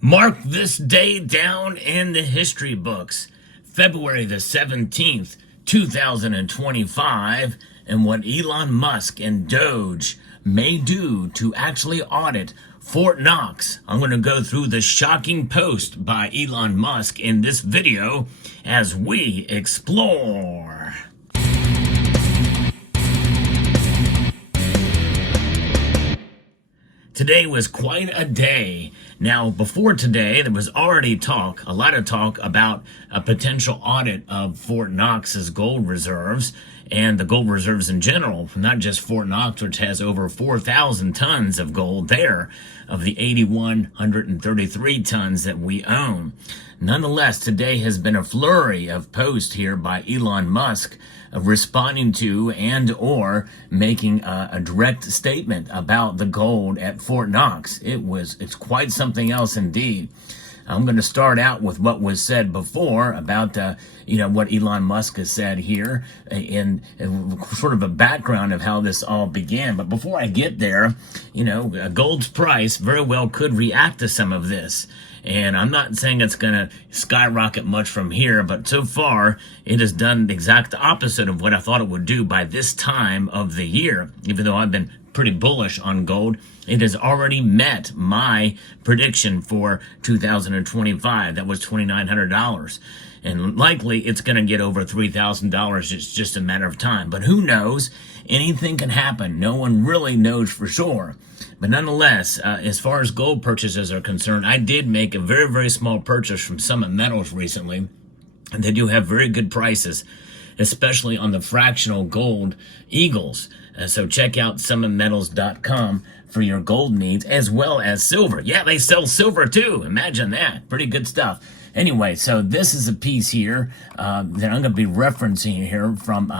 Mark this day down in the history books, February the 17th, 2025, and what Elon Musk and Doge may do to actually audit Fort Knox. I'm going to go through the shocking post by Elon Musk in this video as we explore. Today was quite a day. Now, before today, there was already a lot of talk about a potential audit of Fort Knox's gold reserves and the gold reserves in general, not just Fort Knox, which has over 4,000 tons of gold there of the 8,133 tons that we own. Nonetheless, today has been a flurry of posts here by Elon Musk responding to and or making a direct statement about the gold at Fort Knox. It's quite something else indeed. I'm going to start out with what was said before about what Elon Musk has said here in sort of a background of how this all began. But before I get there, gold's price very well could react to some of this. And I'm not saying it's going to skyrocket much from here, but so far it has done the exact opposite of what I thought it would do by this time of the year. Even though I've been pretty bullish on gold, it has already met my prediction for 2025. That was $2,900. And likely it's going to get over $3,000. It's just a matter of time. But who knows? Anything can happen. No one really knows for sure. But nonetheless, as far as gold purchases are concerned, I did make a very, very small purchase from Summit Metals recently. And they do have very good prices, especially on the fractional gold eagles. So check out summitmetals.com for your gold needs, as well as silver. Yeah, they sell silver too. Imagine that. Pretty good stuff. Anyway, so this is a piece here that I'm going to be referencing here from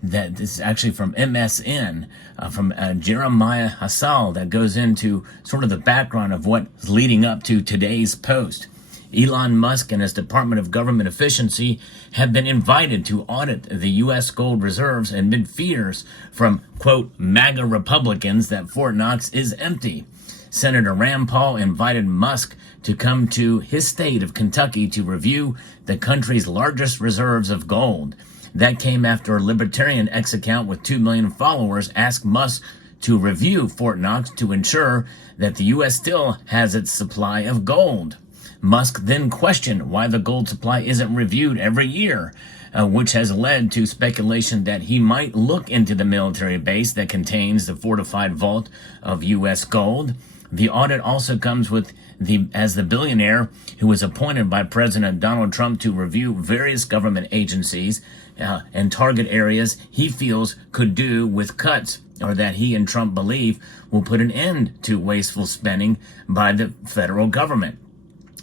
this is actually from MSN, from Jeremiah Hassal, that goes into sort of the background of what's leading up to today's post. Elon Musk and his Department of Government Efficiency have been invited to audit the U.S. gold reserves amid fears from, quote, MAGA Republicans that Fort Knox is empty. Senator Rand Paul invited Musk to come to his state of Kentucky to review the country's largest reserves of gold. That came after a Libertarian X account with 2 million followers asked Musk to review Fort Knox to ensure that the U.S. still has its supply of gold. Musk then questioned why the gold supply isn't reviewed every year, which has led to speculation that he might look into the military base that contains the fortified vault of U.S. gold. The audit also comes with as the billionaire who was appointed by President Donald Trump to review various government agencies and target areas he feels could do with cuts, or that he and Trump believe will put an end to wasteful spending by the federal government.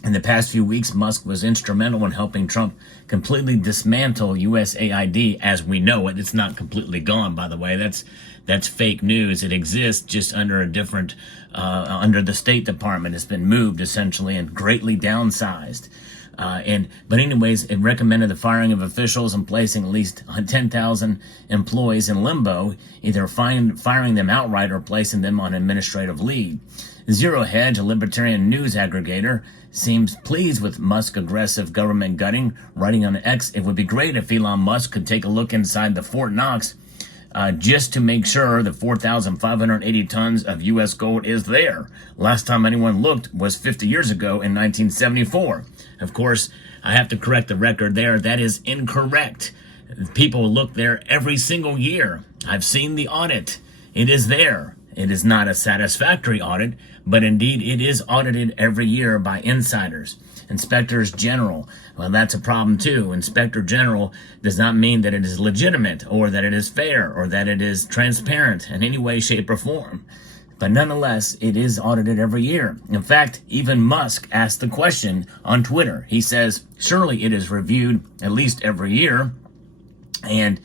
In the past few weeks, Musk was instrumental in helping Trump completely dismantle USAID as we know it. It's not completely gone, by the way. That's fake news. It exists just under a different, under the State Department. It's been moved essentially and greatly downsized. But anyways, it recommended the firing of officials and placing at least 10,000 employees in limbo, either firing them outright or placing them on administrative leave. Zero Hedge, a libertarian news aggregator, seems pleased with Musk's aggressive government gutting, writing on X, "It would be great if Elon Musk could take a look inside the Fort Knox just to make sure the 4,580 tons of U.S. gold is there. Last time anyone looked was 50 years ago in 1974. Of course, I have to correct the record there. That is incorrect. People look there every single year. I've seen the audit. It is there. It is not a satisfactory audit, but indeed it is audited every year by insiders. Inspectors General, well, that's a problem too. Inspector General does not mean that it is legitimate or that it is fair or that it is transparent in any way, shape, or form. But nonetheless, it is audited every year. In fact, even Musk asked the question on Twitter. He says, surely it is reviewed at least every year. And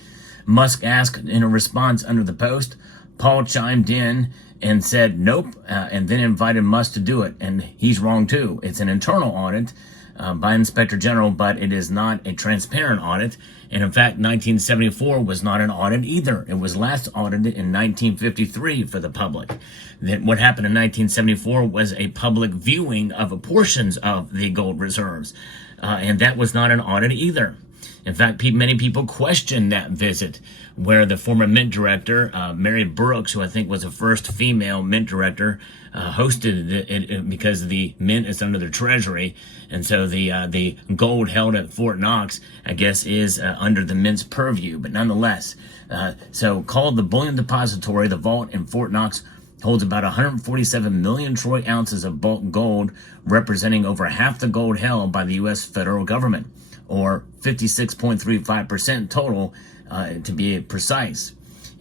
Musk asked in a response under the post, Paul chimed in and said nope, and then invited Musk to do it. And he's wrong too. It's an internal audit by Inspector General, but it is not a transparent audit. And in fact, 1974 was not an audit either. It was last audited in 1953 for the public. Then what happened in 1974 was a public viewing of portions of the gold reserves, and that was not an audit either. In fact, many people questioned that visit, where the former Mint director, Mary Brooks, who I think was the first female Mint director, hosted it because the Mint is under the Treasury, and so the gold held at Fort Knox, I guess, is under the Mint's purview. But nonetheless, so called the Bullion Depository, the vault in Fort Knox holds about 147 million troy ounces of bulk gold, representing over half the gold held by the U.S. federal government, or 56.35% total, to be precise.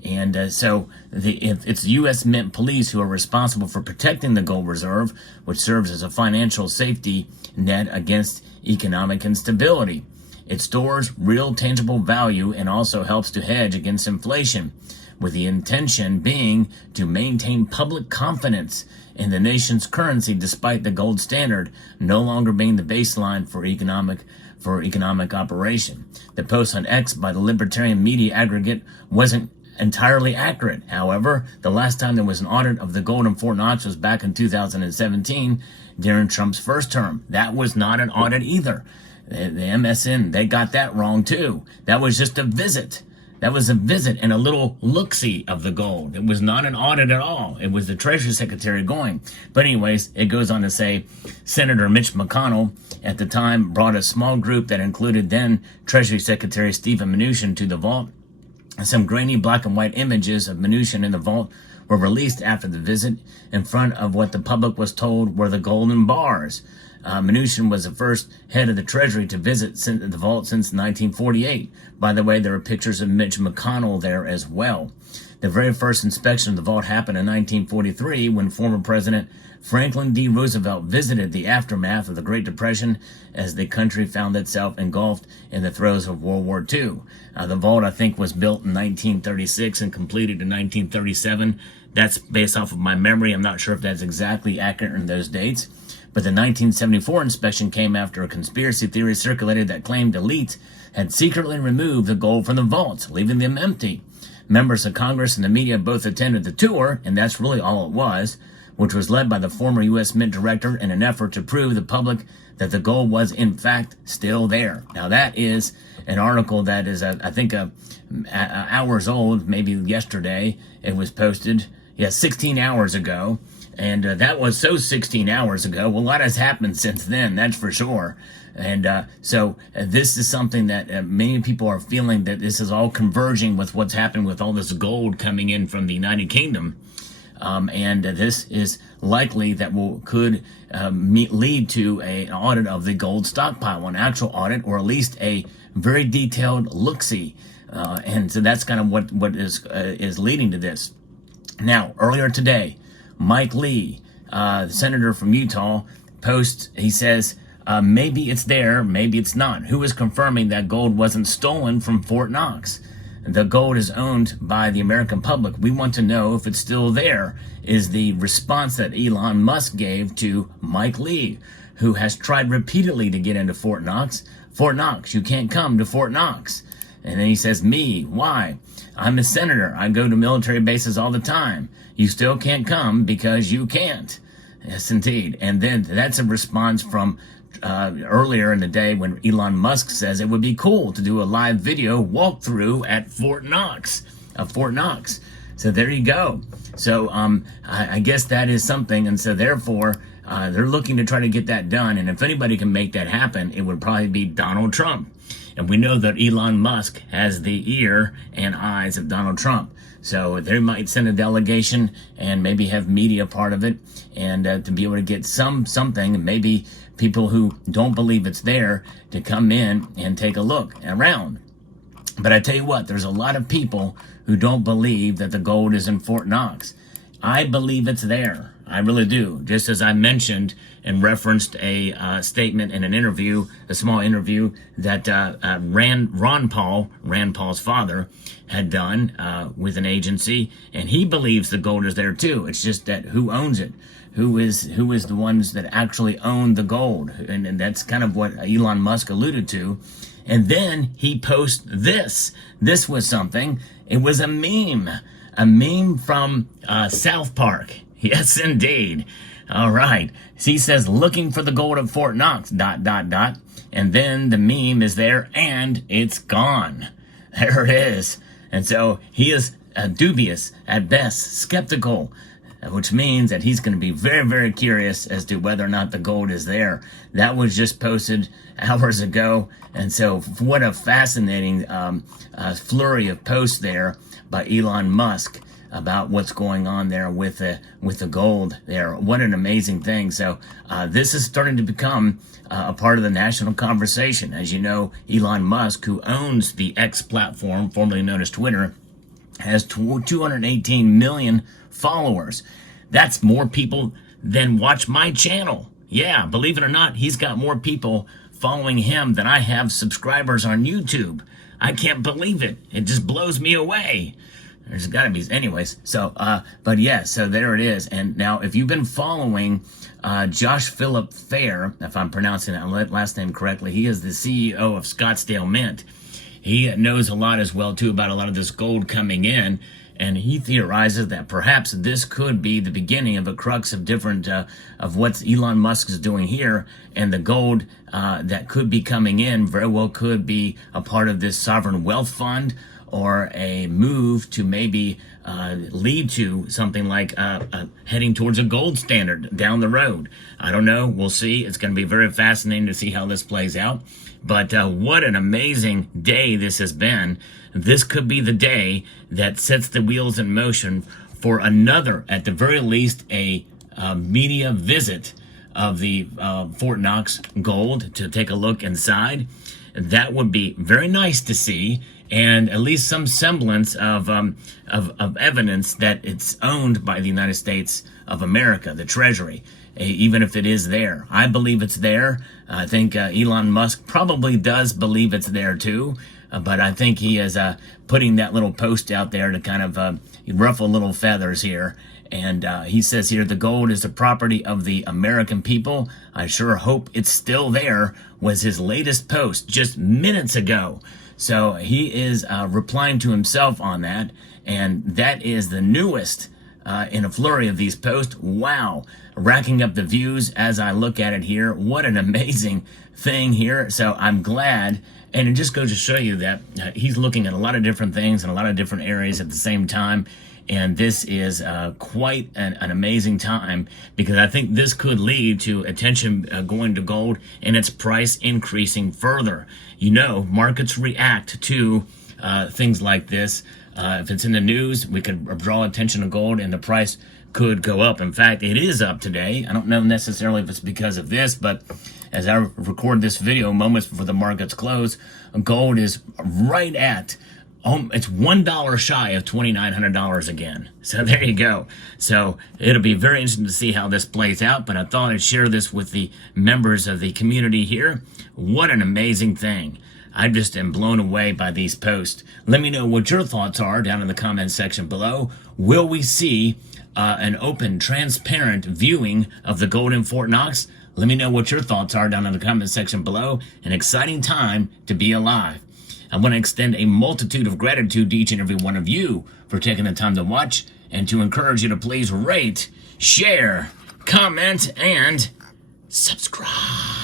And so it's U.S. Mint police who are responsible for protecting the gold reserve, which serves as a financial safety net against economic instability. It stores real tangible value and also helps to hedge against inflation, with the intention being to maintain public confidence in the nation's currency despite the gold standard no longer being the baseline for economic operation. The post on X by the libertarian media aggregate wasn't entirely accurate. However, the last time there was an audit of the gold in Fort Knox was back in 2017 during Trump's first term. That was not an audit either. The MSN, they got that wrong too. That was just a visit. That was a visit and a little look-see of the gold. It was not an audit at all. It was the Treasury Secretary going. But anyways, it goes on to say Senator Mitch McConnell at the time brought a small group that included then Treasury Secretary Stephen Mnuchin to the vault. Some grainy black and white images of Mnuchin in the vault were released after the visit in front of what the public was told were the golden bars. Mnuchin was the first head of the Treasury to visit the vault since 1948. By the way, there are pictures of Mitch McConnell there as well. The very first inspection of the vault happened in 1943 when former President Franklin D. Roosevelt visited the aftermath of the Great Depression as the country found itself engulfed in the throes of World War II. The vault, I think, was built in 1936 and completed in 1937. That's based off of my memory. I'm not sure if that's exactly accurate in those dates. But the 1974 inspection came after a conspiracy theory circulated that claimed elites had secretly removed the gold from the vaults, leaving them empty. Members of Congress and the media both attended the tour, and that's really all it was, which was led by the former U.S. Mint director in an effort to prove to the public that the gold was in fact still there. Now that is an article that is, I think, hours old, maybe yesterday. It was posted, 16 hours ago. And that was 16 hours ago. Well, a lot has happened since then, that's for sure. And so this is something that many people are feeling, that this is all converging with what's happening with all this gold coming in from the United Kingdom. And this is likely that could lead to an audit of the gold stockpile, an actual audit, or at least a very detailed look-see. And so that's kind of what is leading to this. Now, earlier today, Mike Lee, the senator from Utah, posts, he says, maybe it's there, maybe it's not. Who is confirming that gold wasn't stolen from Fort Knox? The gold is owned by the American public. We want to know if it's still there, is the response that Elon Musk gave to Mike Lee, who has tried repeatedly to get into Fort Knox. Fort Knox, you can't come to Fort Knox. And then he says, me, why? I'm a senator. I go to military bases all the time. You still can't come because you can't. Yes, indeed. And then that's a response from earlier in the day when Elon Musk says it would be cool to do a live video walkthrough at Fort Knox. So there you go. So I guess that is something. And so therefore, they're looking to try to get that done. And if anybody can make that happen, it would probably be Donald Trump. And we know that Elon Musk has the ear and eyes of Donald Trump. So they might send a delegation and maybe have media part of it, and to be able to get something, maybe people who don't believe it's there to come in and take a look around. But I tell you what, there's a lot of people who don't believe that the gold is in Fort Knox. I believe it's there. I really do. Just as I mentioned and referenced a statement in an interview, a small interview that Rand Paul's father, had done with an agency, and he believes the gold is there too. It's just that who owns it? Who is the ones that actually own the gold? And that's kind of what Elon Musk alluded to. And then he posts this. This was something. It was a meme from South Park. Yes, indeed. All right. He says, looking for the gold at Fort Knox, ... And then the meme is there and it's gone. There it is. And so he is dubious, at best, skeptical, which means that he's going to be very, very curious as to whether or not the gold is there. That was just posted hours ago. And so what a fascinating flurry of posts there by Elon Musk about what's going on there with the gold there. What an amazing thing. So this is starting to become a part of the national conversation. As you know, Elon Musk, who owns the X platform, formerly known as Twitter, has 218 million followers. That's more people than watch my channel. Yeah, believe it or not, he's got more people following him than I have subscribers on YouTube. I can't believe it. It just blows me away. There's got to be, anyways. So, but yeah, so there it is. And now, if you've been following Josh Philip Fair, if I'm pronouncing that last name correctly, he is the CEO of Scottsdale Mint. He knows a lot as well, too, about a lot of this gold coming in. And he theorizes that perhaps this could be the beginning of a crux of different, of what Elon Musk is doing here. And the gold that could be coming in very well could be a part of this sovereign wealth fund, or a move to maybe lead to something like heading towards a gold standard down the road. I don't know. We'll see. It's going to be very fascinating to see how this plays out. But what an amazing day this has been. This could be the day that sets the wheels in motion for another, at the very least, a media visit of the Fort Knox gold to take a look inside. That would be very nice to see, and at least some semblance of evidence that it's owned by the United States of America, the Treasury, even if it is there. I believe it's there. I think Elon Musk probably does believe it's there too, but I think he is putting that little post out there to kind of ruffle little feathers here. And he says here, the gold is the property of the American people. I sure hope it's still there, was his latest post just minutes ago. So he is replying to himself on that. And that is the newest in a flurry of these posts. Wow. Racking up the views as I look at it here. What an amazing thing here. So I'm glad. And it just goes to show you that he's looking at a lot of different things in a lot of different areas at the same time. And this is quite an amazing time, because I think this could lead to attention going to gold and its price increasing further. You know, markets react to things like this. If it's in the news, we could draw attention to gold and the price could go up. In fact, it is up today. I don't know necessarily if it's because of this, but as I record this video moments before the markets close, gold is right at it's $1 shy of $2,900 again. So there you go. So it'll be very interesting to see how this plays out, but I thought I'd share this with the members of the community here. What an amazing thing. I just am blown away by these posts. Let me know what your thoughts are down in the comment section below. Will we see an open, transparent viewing of the gold in Fort Knox? Let me know what your thoughts are down in the comment section below. An exciting time to be alive. I want to extend a multitude of gratitude to each and every one of you for taking the time to watch, and to encourage you to please rate, share, comment, and subscribe.